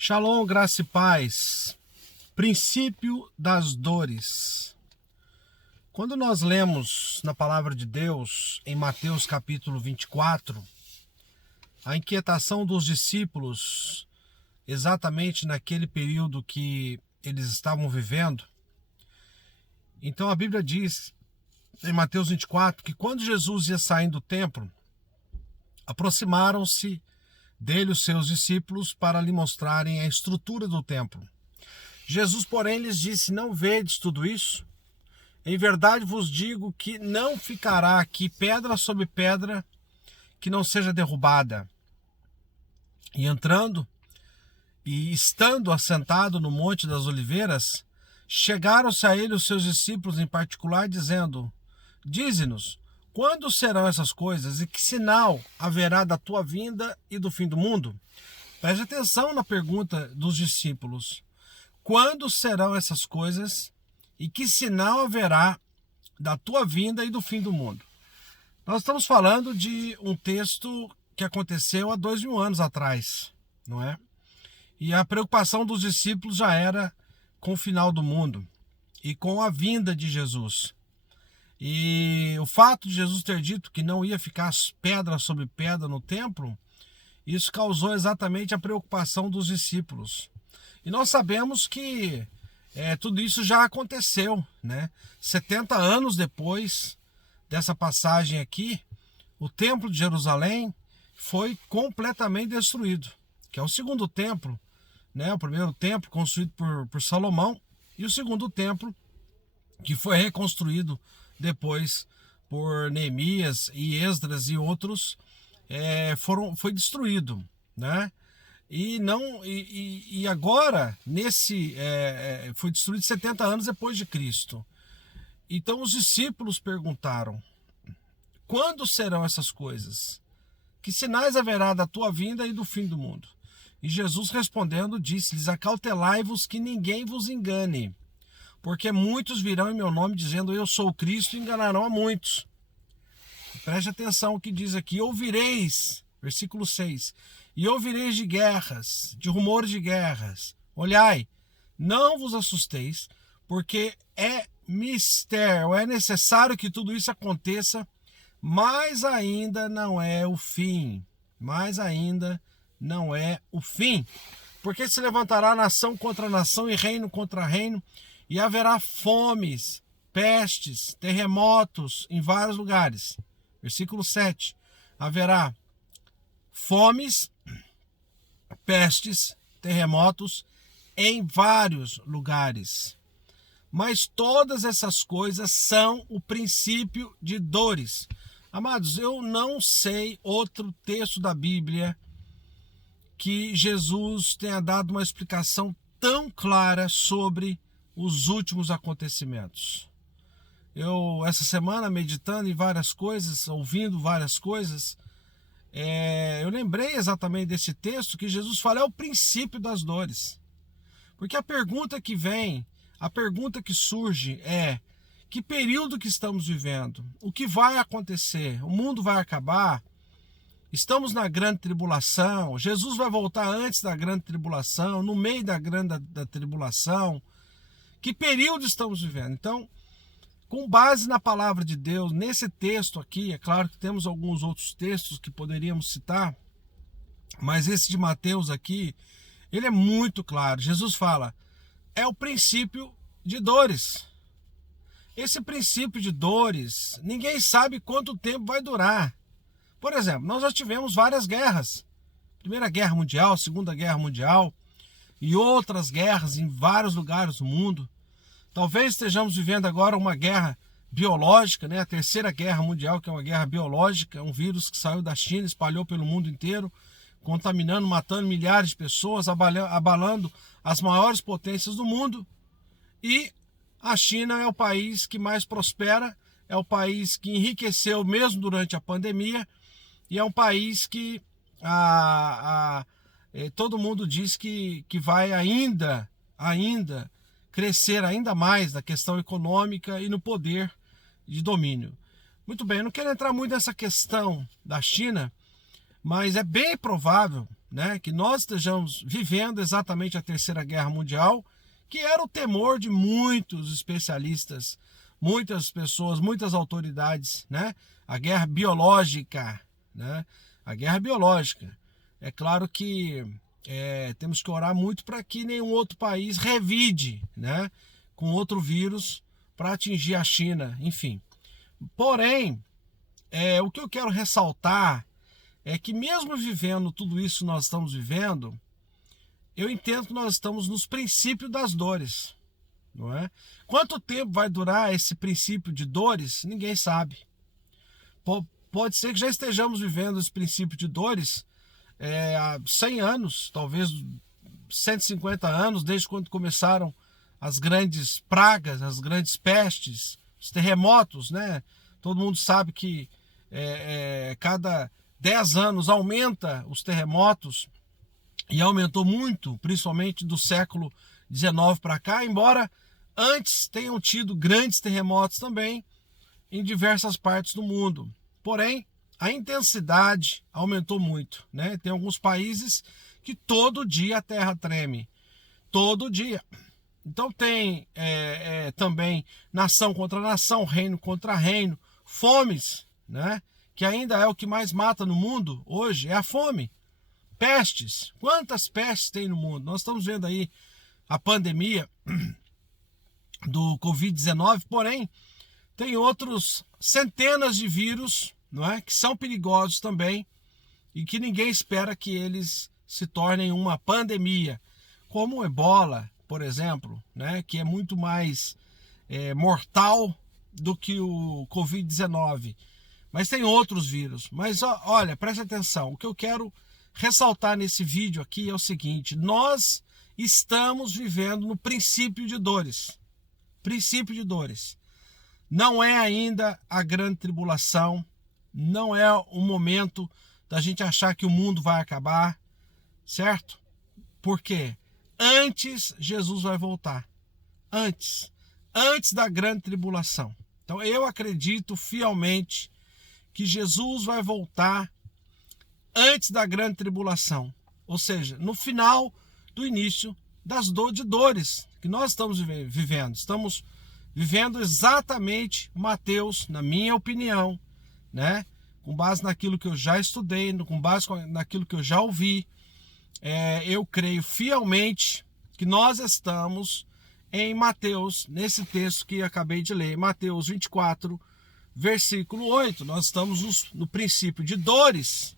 Shalom, graça e paz. Princípio das dores. Quando nós lemos na palavra de Deus, em Mateus capítulo 24, a inquietação dos discípulos, exatamente naquele período que eles estavam vivendo, então a Bíblia diz, em Mateus 24, que quando Jesus ia saindo do templo, aproximaram-se dele os seus discípulos para lhe mostrarem a estrutura do templo. Jesus, porém, lhes disse: não vedes tudo isso? Em verdade vos digo que não ficará aqui pedra sobre pedra que não seja derrubada. E entrando e estando assentado no Monte das Oliveiras, chegaram-se a ele os seus discípulos em particular, dizendo: dize-nos, quando serão essas coisas e que sinal haverá da tua vinda e do fim do mundo? Preste atenção na pergunta dos discípulos. Quando serão essas coisas e que sinal haverá da tua vinda e do fim do mundo? Nós estamos falando de um texto que aconteceu há 2000 anos atrás, não é? E a preocupação dos discípulos já era com o final do mundo e com a vinda de Jesus. E o fato de Jesus ter dito que não ia ficar pedra sobre pedra no templo, isso causou exatamente a preocupação dos discípulos. E nós sabemos que tudo isso já aconteceu, né? 70 anos depois dessa passagem aqui, o templo de Jerusalém foi completamente destruído, que é o segundo templo, né? O primeiro templo construído por Salomão e o segundo templo que foi reconstruído depois por Neemias e Esdras e outros, foi destruído, né? E agora foi destruído 70 anos depois de Cristo. Então os discípulos perguntaram: quando serão essas coisas? Que sinais haverá da tua vinda e do fim do mundo? E Jesus respondendo disse-lhes: acautelai-vos que ninguém vos engane, porque muitos virão em meu nome dizendo eu sou o Cristo e enganarão a muitos. Preste atenção o que diz aqui: ouvireis, versículo 6, e ouvireis de guerras, de rumores de guerras. Olhai, não vos assusteis, porque é mistério, é necessário que tudo isso aconteça, mas ainda não é o fim. Mas ainda não é o fim. Porque se levantará nação contra nação e reino contra reino, e haverá fomes, pestes, terremotos em vários lugares. Versículo 7. Haverá fomes, pestes, terremotos em vários lugares. Mas todas essas coisas são o princípio de dores. Amados, eu não sei outro texto da Bíblia que Jesus tenha dado uma explicação tão clara sobre os últimos acontecimentos. Eu, essa semana, meditando em várias coisas, ouvindo várias coisas, eu lembrei exatamente desse texto que Jesus fala, é o princípio das dores. Porque a pergunta que vem, a pergunta que surge é: que período que estamos vivendo? O que vai acontecer? O mundo vai acabar? Estamos na grande tribulação? Jesus vai voltar antes da grande tribulação? No meio da grande tribulação? Que período estamos vivendo? Então, com base na palavra de Deus, nesse texto aqui, é claro que temos alguns outros textos que poderíamos citar, mas esse de Mateus aqui, ele é muito claro. Jesus fala, é o princípio de dores. Esse princípio de dores, ninguém sabe quanto tempo vai durar. Por exemplo, nós já tivemos várias guerras. Primeira Guerra Mundial, Segunda Guerra Mundial e outras guerras em vários lugares do mundo. Talvez estejamos vivendo agora uma guerra biológica, né? A Terceira Guerra Mundial, que é uma guerra biológica, um vírus que saiu da China, espalhou pelo mundo inteiro, contaminando, matando milhares de pessoas, abalando as maiores potências do mundo. E a China é o país que mais prospera, é o país que enriqueceu mesmo durante a pandemia, e é um país que todo mundo diz que vai ainda crescer ainda mais na questão econômica e no poder de domínio. Muito bem, eu não quero entrar muito nessa questão da China, mas é bem provável né, que nós estejamos vivendo exatamente a Terceira Guerra Mundial, que era o temor de muitos especialistas, muitas pessoas, muitas autoridades, né? A guerra biológica, né? A guerra biológica. É claro que temos que orar muito para que nenhum outro país revide, né, com outro vírus para atingir a China, enfim. Porém, o que eu quero ressaltar é que mesmo vivendo tudo isso que nós estamos vivendo, eu entendo que nós estamos nos princípios das dores, não é? Quanto tempo vai durar esse princípio de dores? Ninguém sabe. Pode ser que já estejamos vivendo esse princípio de dores há 100 anos, talvez 150 anos, desde quando começaram as grandes pragas, as grandes pestes, os terremotos, né? Todo mundo sabe que cada 10 anos aumenta os terremotos, e aumentou muito, principalmente do século XIX para cá, embora antes tenham tido grandes terremotos também em diversas partes do mundo. Porém, a intensidade aumentou muito, né? Tem alguns países que todo dia a terra treme, todo dia. Então tem também nação contra nação, reino contra reino, fomes, né? Que ainda é o que mais mata no mundo hoje, é a fome. Pestes, quantas pestes tem no mundo? Nós estamos vendo aí a pandemia do Covid-19, porém, tem outros centenas de vírus, não é, que são perigosos também e que ninguém espera que eles se tornem uma pandemia, como o Ebola, por exemplo, né, que é muito mais mortal do que o Covid-19. Mas tem outros vírus. Mas olha, preste atenção, o que eu quero ressaltar nesse vídeo aqui é o seguinte: nós estamos vivendo no princípio de dores. Princípio de dores. Não é ainda a grande tribulação, não é o momento da gente achar que o mundo vai acabar, certo? Por quê? Antes Jesus vai voltar. Antes da grande tribulação. Então eu acredito fielmente que Jesus vai voltar antes da grande tribulação, ou seja, no final do início das dores que nós estamos vivendo. Estamos vivendo exatamente Mateus, na minha opinião, né? Com base naquilo que eu já estudei, com base naquilo que eu já ouvi, eu creio fielmente que nós estamos em Mateus, nesse texto que acabei de ler, Mateus 24, versículo 8. Nós estamos no princípio de dores.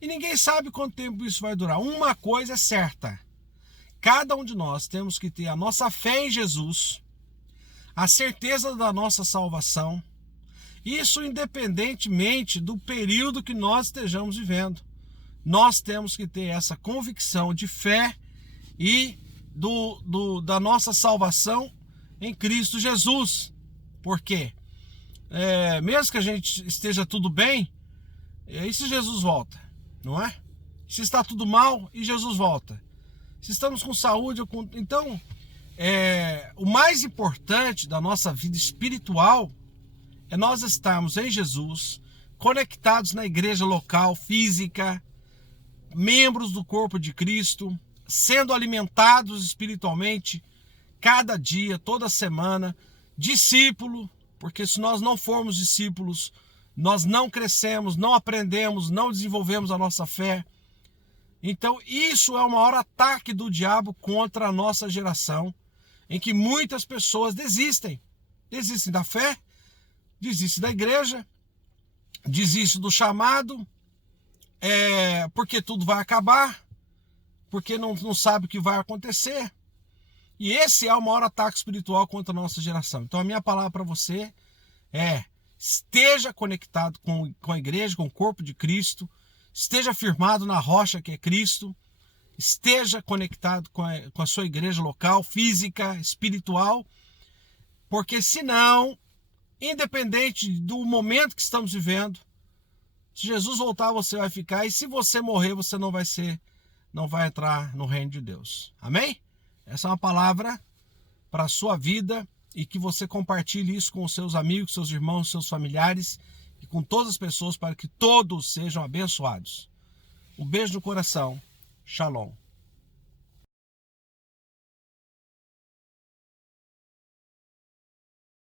E ninguém sabe quanto tempo isso vai durar. Uma coisa é certa: cada um de nós temos que ter a nossa fé em Jesus, a certeza da nossa salvação, isso independentemente do período que nós estejamos vivendo. Nós temos que ter essa convicção de fé e da nossa salvação em Cristo Jesus. Por quê? Mesmo que a gente esteja tudo bem, e se Jesus volta? Não é? Se está tudo mal e Jesus volta? Se estamos com saúde, então o mais importante da nossa vida espiritual é nós estarmos em Jesus, conectados na igreja local, física, membros do corpo de Cristo, sendo alimentados espiritualmente cada dia, toda semana, discípulo, porque se nós não formos discípulos, nós não crescemos, não aprendemos, não desenvolvemos a nossa fé. Então isso é o maior ataque do diabo contra a nossa geração, em que muitas pessoas desistem da fé, desistem da igreja, desistem do chamado, porque tudo vai acabar, porque não sabe o que vai acontecer. E esse é o maior ataque espiritual contra a nossa geração. Então a minha palavra para você é: esteja conectado com a igreja, com o corpo de Cristo, esteja firmado na rocha que é Cristo, esteja conectado com a sua igreja local, física, espiritual, porque senão, independente do momento que estamos vivendo, se Jesus voltar, você vai ficar, e se você morrer, você não vai entrar no reino de Deus. Amém? Essa é uma palavra para a sua vida, e que você compartilhe isso com os seus amigos, seus irmãos, seus familiares e com todas as pessoas, para que todos sejam abençoados. Um beijo no coração. Shalom.